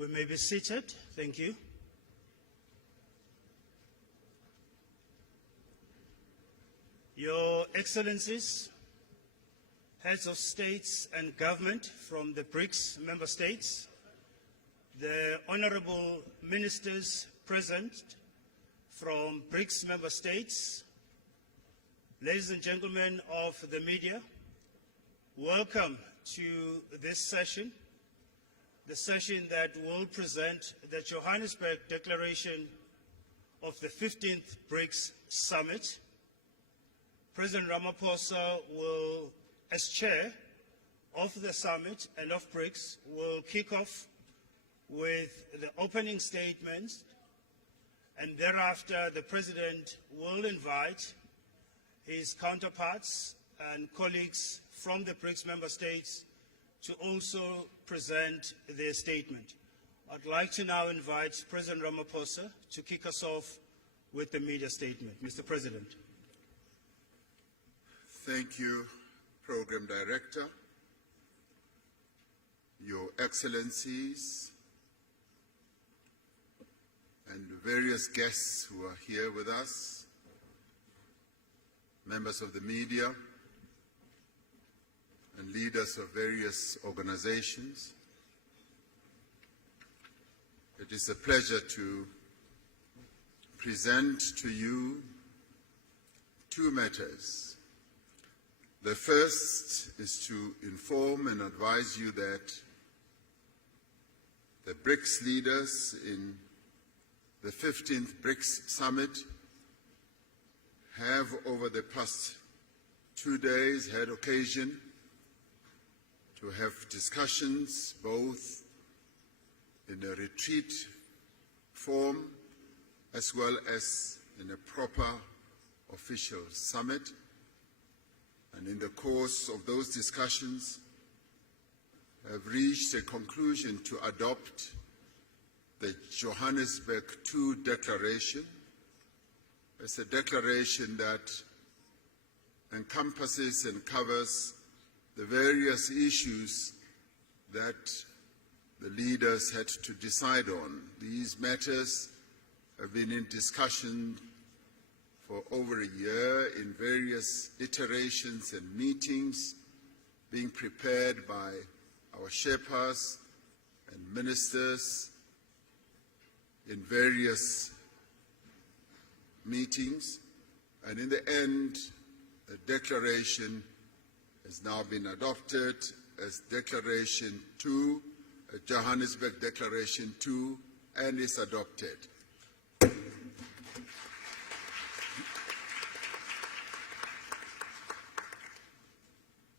We may be seated. Thank you. Your Excellencies, heads of states and government from the BRICS member states, the honorable ministers present from BRICS member states, ladies and gentlemen of the media, welcome to this session, the session that will present the Johannesburg Declaration of the 15th BRICS Summit. President Ramaphosa will, as chair of the summit and of BRICS, will kick off with the opening statements, and thereafter the President will invite his counterparts and colleagues from the BRICS member states to also present their statement. I'd like to now invite President Ramaphosa to kick us off with the media statement. Mr. President. Thank you, Program Director, Your Excellencies, and various guests who are here with us, members of the media, and leaders of various organizations. It is a pleasure to present to you two matters. The first is to inform and advise you that the BRICS leaders in the 15th BRICS Summit have over the past 2 days had occasion to have discussions both in a retreat form as well as in a proper official summit. And in the course of those discussions, have reached a conclusion to adopt the Johannesburg II Declaration as a declaration that encompasses and covers the various issues that the leaders had to decide on. These matters have been in discussion for over a year in various iterations and meetings, being prepared by our Sherpas and ministers in various meetings. And in the end, the declaration has now been adopted as Declaration 2, Johannesburg Declaration 2, and is adopted.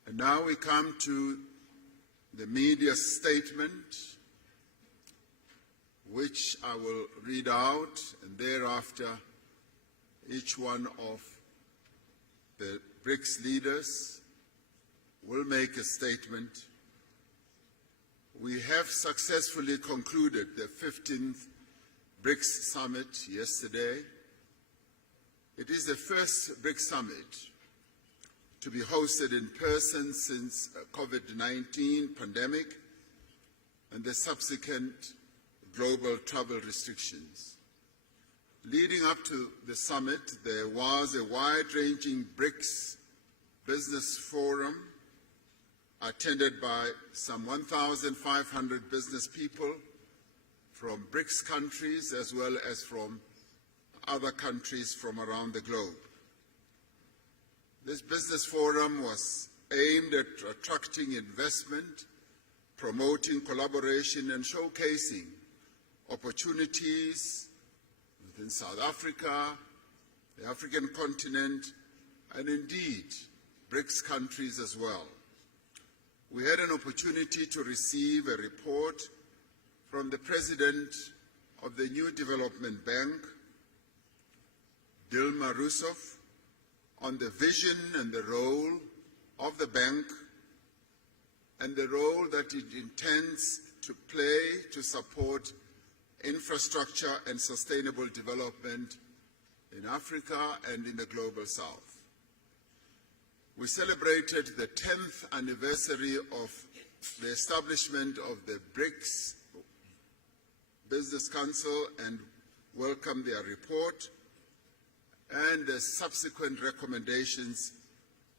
And now we come to the media statement, which I will read out, and thereafter each one of the BRICS leaders will make a statement. We have successfully concluded the 15th BRICS Summit yesterday. It is the first BRICS Summit to be hosted in person since COVID-19 pandemic and the subsequent global travel restrictions. Leading up to the summit, there was a wide-ranging BRICS business forum attended by some 1,500 business people from BRICS countries as well as from other countries from around the globe. This business forum was aimed at attracting investment, promoting collaboration, and showcasing opportunities within South Africa, the African continent, and indeed BRICS countries as well. We had an opportunity to receive a report from the President of the New Development Bank, Dilma Rousseff, on the vision and the role of the bank and the role that it intends to play to support infrastructure and sustainable development in Africa and in the Global South. We celebrated the 10th anniversary of the establishment of the BRICS Business Council and welcome their report and the subsequent recommendations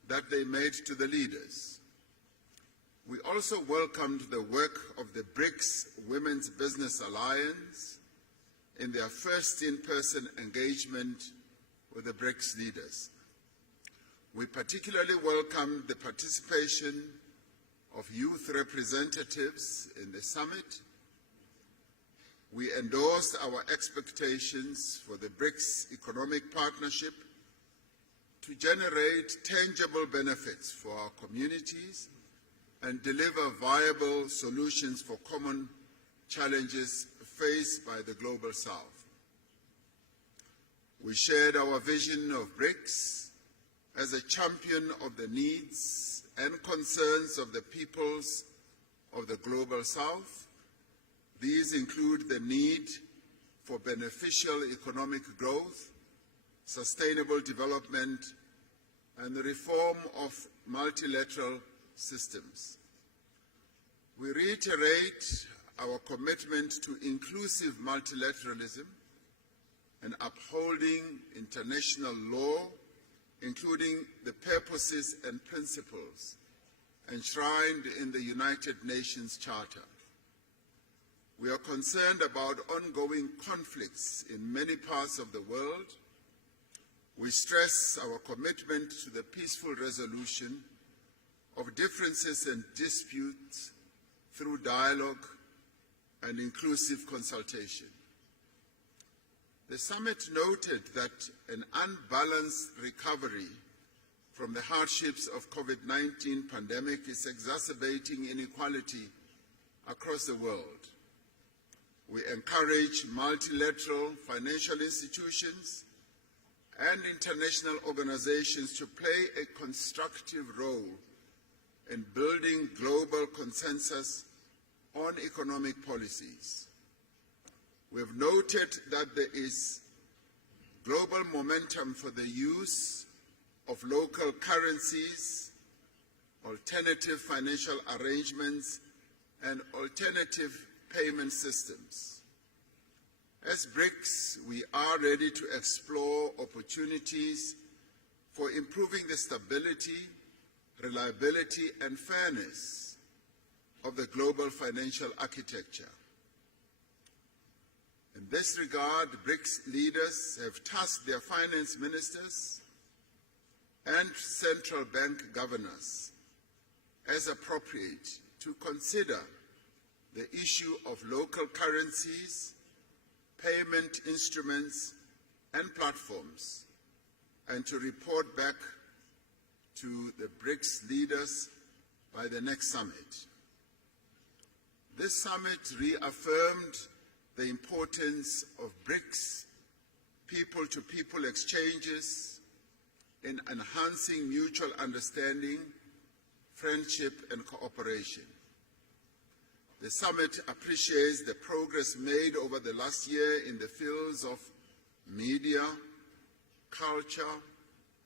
that they made to the leaders. We also welcomed the work of the BRICS Women's Business Alliance in their first in-person engagement with the BRICS leaders. We particularly welcomed the participation of youth representatives in the summit. We endorsed our expectations for the BRICS economic partnership to generate tangible benefits for our communities and deliver viable solutions for common challenges faced by the Global South. We shared our vision of BRICS as a champion of the needs and concerns of the peoples of the Global South. These include the need for beneficial economic growth, sustainable development, and the reform of multilateral systems. We reiterate our commitment to inclusive multilateralism and upholding international law, including the purposes and principles enshrined in the United Nations Charter. We are concerned about ongoing conflicts in many parts of the world. We stress our commitment to the peaceful resolution of differences and disputes through dialogue and inclusive consultation. The summit noted that an unbalanced recovery from the hardships of COVID-19 pandemic is exacerbating inequality across the world. We encourage multilateral financial institutions and international organizations to play a constructive role in building global consensus on economic policies. We have noted that there is global momentum for the use of local currencies, alternative financial arrangements, and alternative payment systems. As BRICS, we are ready to explore opportunities for improving the stability, reliability, and fairness of the global financial architecture. In this regard, BRICS leaders have tasked their finance ministers and central bank governors, as appropriate, to consider the issue of local currencies, payment instruments, and platforms, and to report back to the BRICS leaders by the next summit. This summit reaffirmed the importance of BRICS people-to-people exchanges in enhancing mutual understanding, friendship, and cooperation. The summit appreciates the progress made over the last year in the fields of media, culture,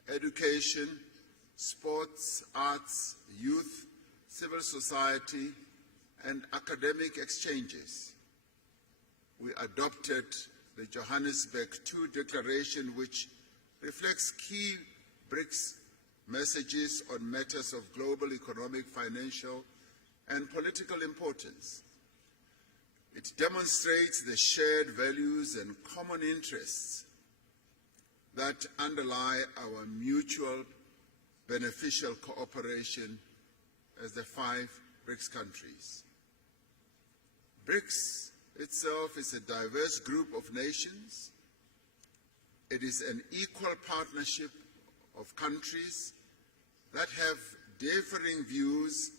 education, sports, arts, youth, civil society, and academic exchanges. We adopted the Johannesburg II Declaration, which reflects key BRICS messages on matters of global economic, financial, and political importance. It demonstrates the shared values and common interests that underlie our mutual beneficial cooperation as the 5 BRICS countries. BRICS itself is a diverse group of nations. It is an equal partnership of countries that have differing views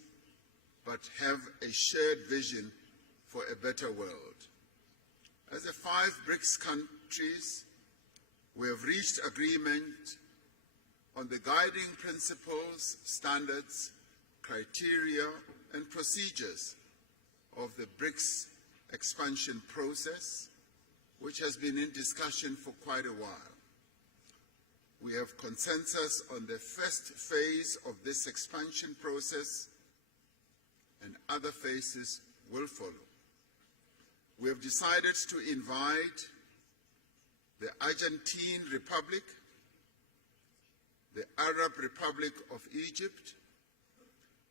but have a shared vision for a better world. As the 5 BRICS countries, we have reached agreement on the guiding principles, standards, criteria, and procedures of the BRICS expansion process, which has been in discussion for quite a while. We have consensus on the first phase of this expansion process, and other phases will follow. we have decided to invite the Argentine Republic, the Arab Republic of Egypt,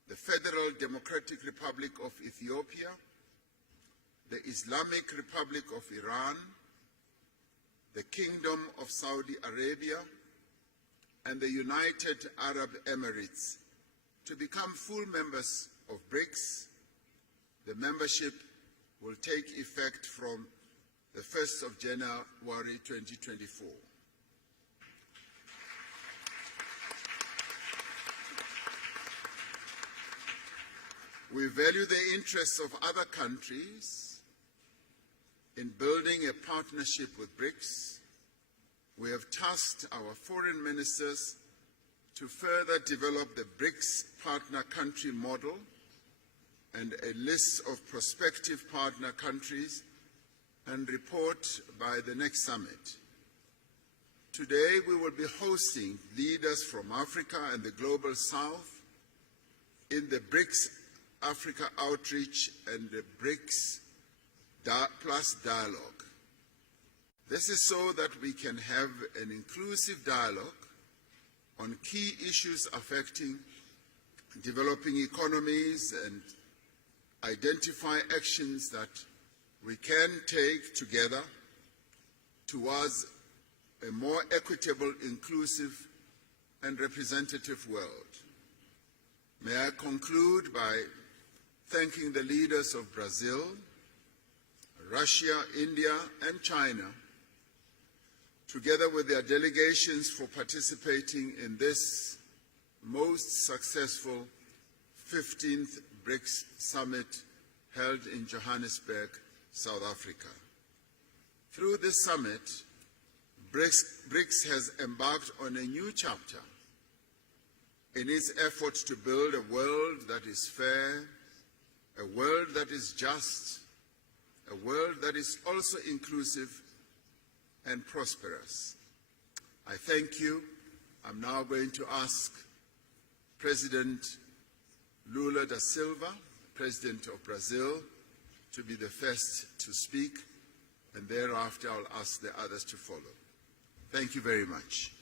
the Federal Democratic Republic of Ethiopia, the Islamic Republic of Iran, the Kingdom of Saudi Arabia, and the United Arab Emirates to become full members of BRICS. The membership will take effect from the 1st of January 2024. We value the interests of other countries in building a partnership with BRICS. We have tasked our foreign ministers to further develop the BRICS partner country model and a list of prospective partner countries and report by the next summit. Today we will be hosting leaders from Africa and the Global South in the BRICS Africa Outreach and the BRICS Plus Dialogue. This is so that we can have an inclusive dialogue on key issues affecting developing economies and identify actions that we can take together towards a more equitable, inclusive, and representative world. May I conclude by thanking the leaders of Brazil, Russia, India, and China, together with their delegations, for participating in this most successful 15th BRICS Summit held in Johannesburg, South Africa. Through this summit, BRICS has embarked on a new chapter in its efforts to build a world that is fair, a world that is just, a world that is also inclusive and prosperous. I thank you. I'm now going to ask President Lula da Silva, President of Brazil, to be the first to speak, and thereafter I'll ask the others to follow. Thank you very much.